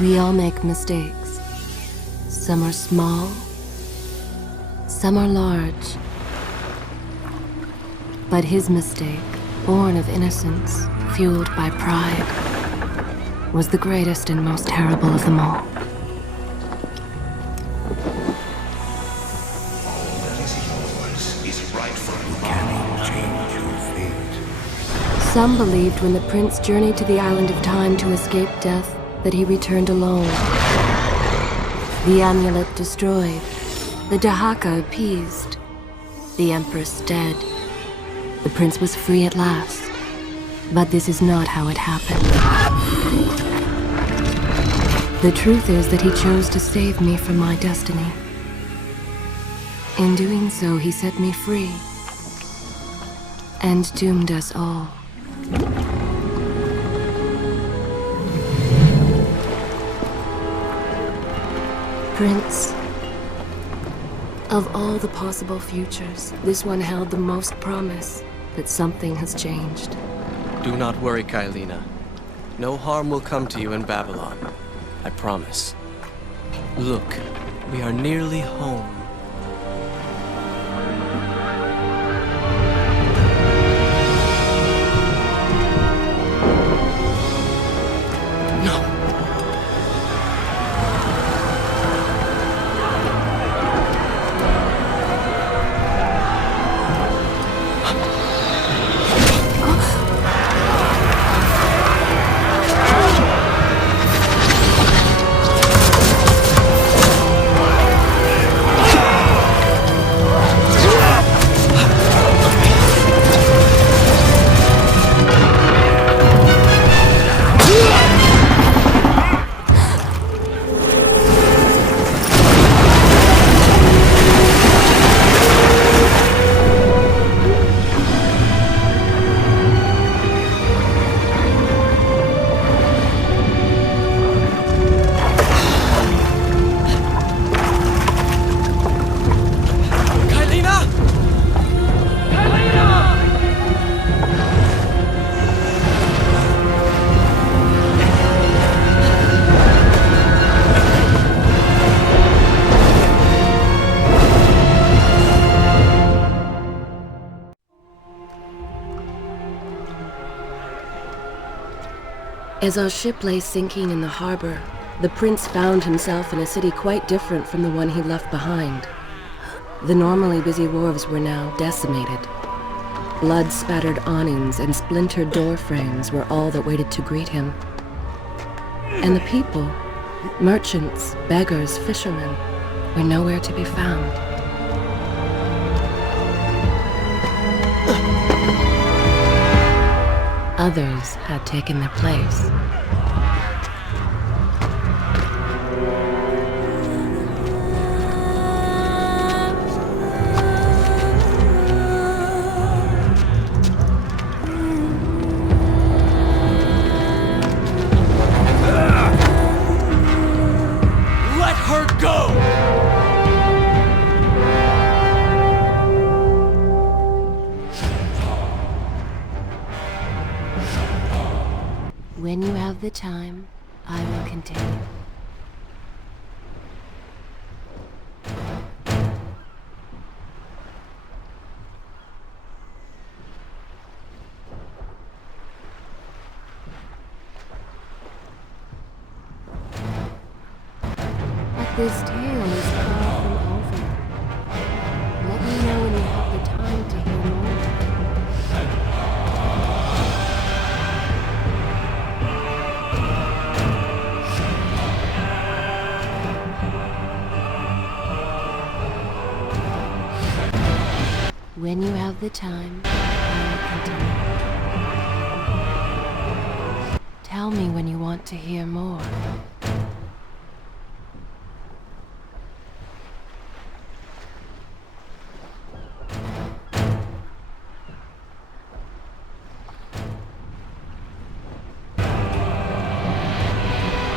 We all make mistakes. Some are small, some are large. But his mistake, born of innocence, fueled by pride, was the greatest and most terrible of them all. Some believed when the prince journeyed to the island of time to escape death that he returned alone. The amulet destroyed, the Dahaka appeased, the empress dead. The prince was free at last. But this is not how it happened. The truth is that he chose to save me from my destiny. In doing so, he set me free and doomed us all. Prince, of all the possible futures, this one held the most promise that something has changed. Do not worry, Kailina. No harm will come to you in Babylon. I promise. Look, we are nearly home. As our ship lay sinking in the harbor, the prince found himself in a city quite different from the one he left behind. The normally busy wharves were now decimated. Blood-spattered awnings and splintered door frames were all that waited to greet him. And the people, merchants, beggars, fishermen, were nowhere to be found. Others had taken their place. Let her go! When you have the time, I will continue. But this tale is far from over. Let me know when you have the time to hear more. When you have the time, I will continue. Tell me when you want to hear more.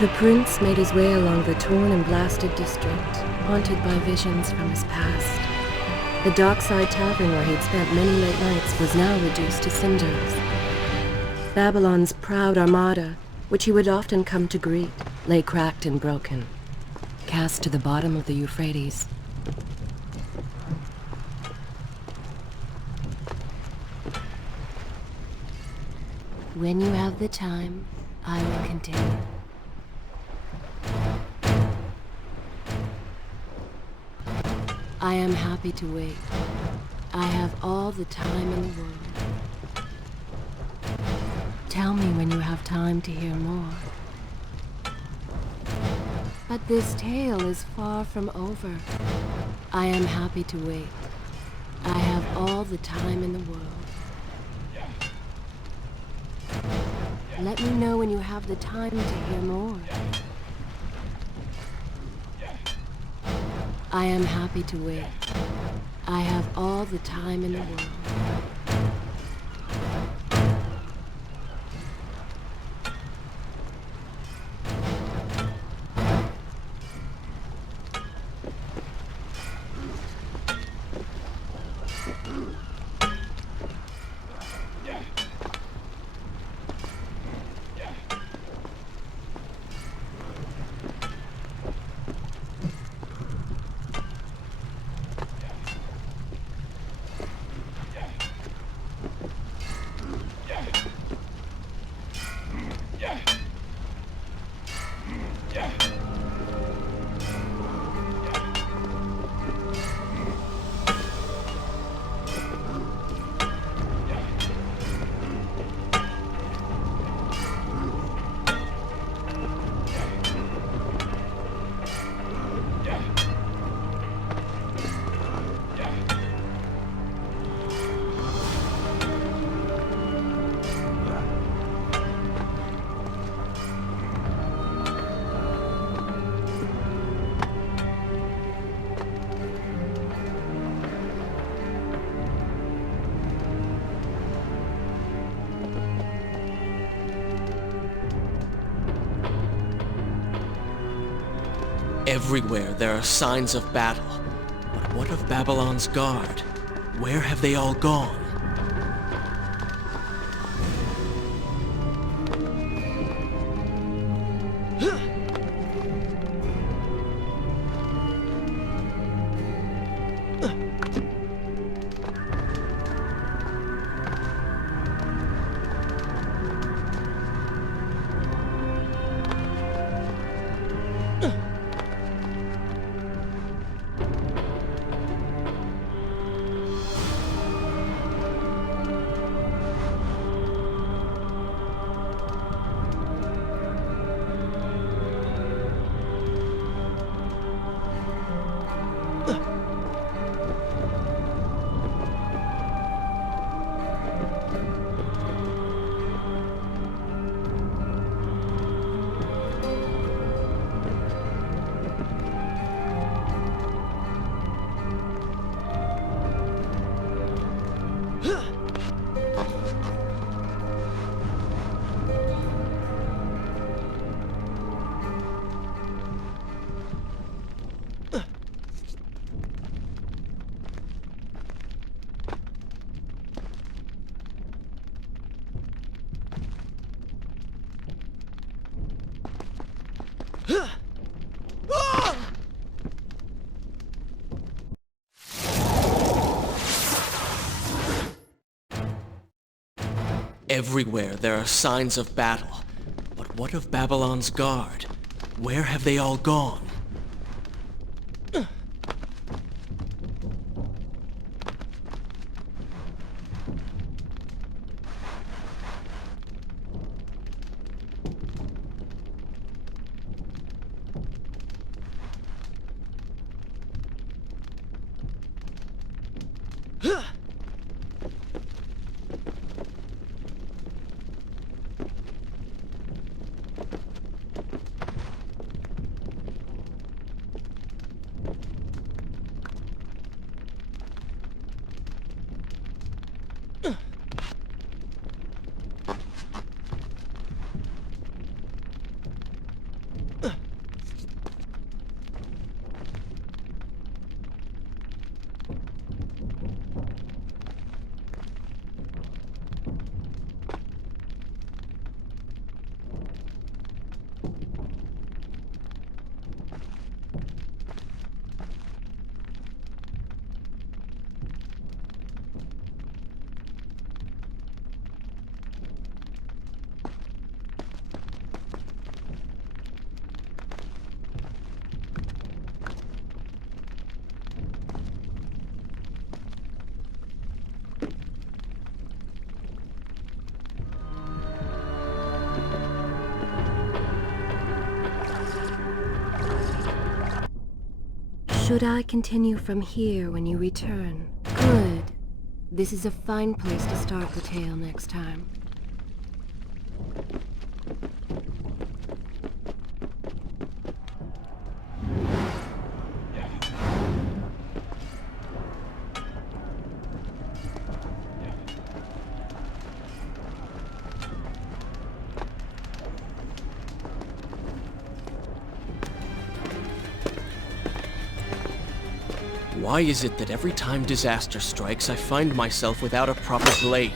The prince made his way along the torn and blasted district, haunted by visions from his past. The dockside tavern where he'd spent many late nights was now reduced to cinders. Babylon's proud armada, which he would often come to greet, lay cracked and broken, cast to the bottom of the Euphrates. When you have the time, I will continue. I am happy to wait. I have all the time in the world. Tell me when you have time to hear more. But this tale is far from over. I am happy to wait. I have all the time in the world. Let me know when you have the time to hear more. I am happy to wait. I have all the time in the world. Everywhere there are signs of battle. But what of Babylon's guard? Where have they all gone? Everywhere there are signs of battle. But what of Babylon's guard? Where have they all gone? Should I continue from here when you return? Good. This is a fine place to start the tale next time. Why is it that every time disaster strikes, I find myself without a proper blade?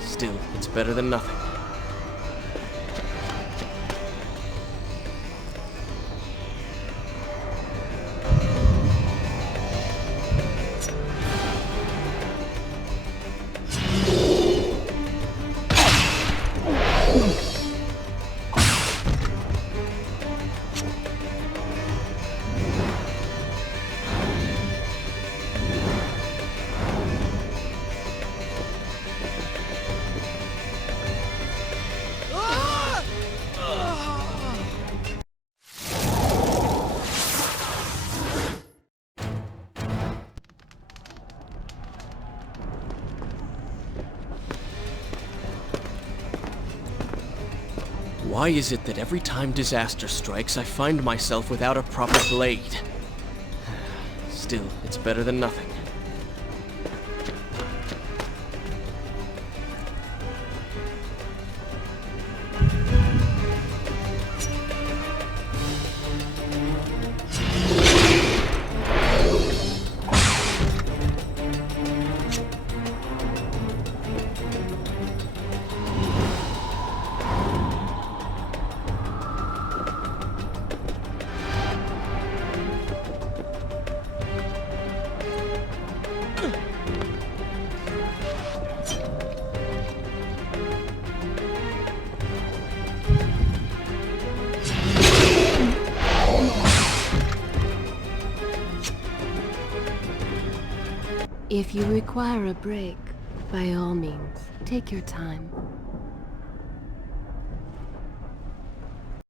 Still, it's better than nothing. Why is it that every time disaster strikes, I find myself without a proper blade? Still, it's better than nothing. If you require a break, by all means, take your time.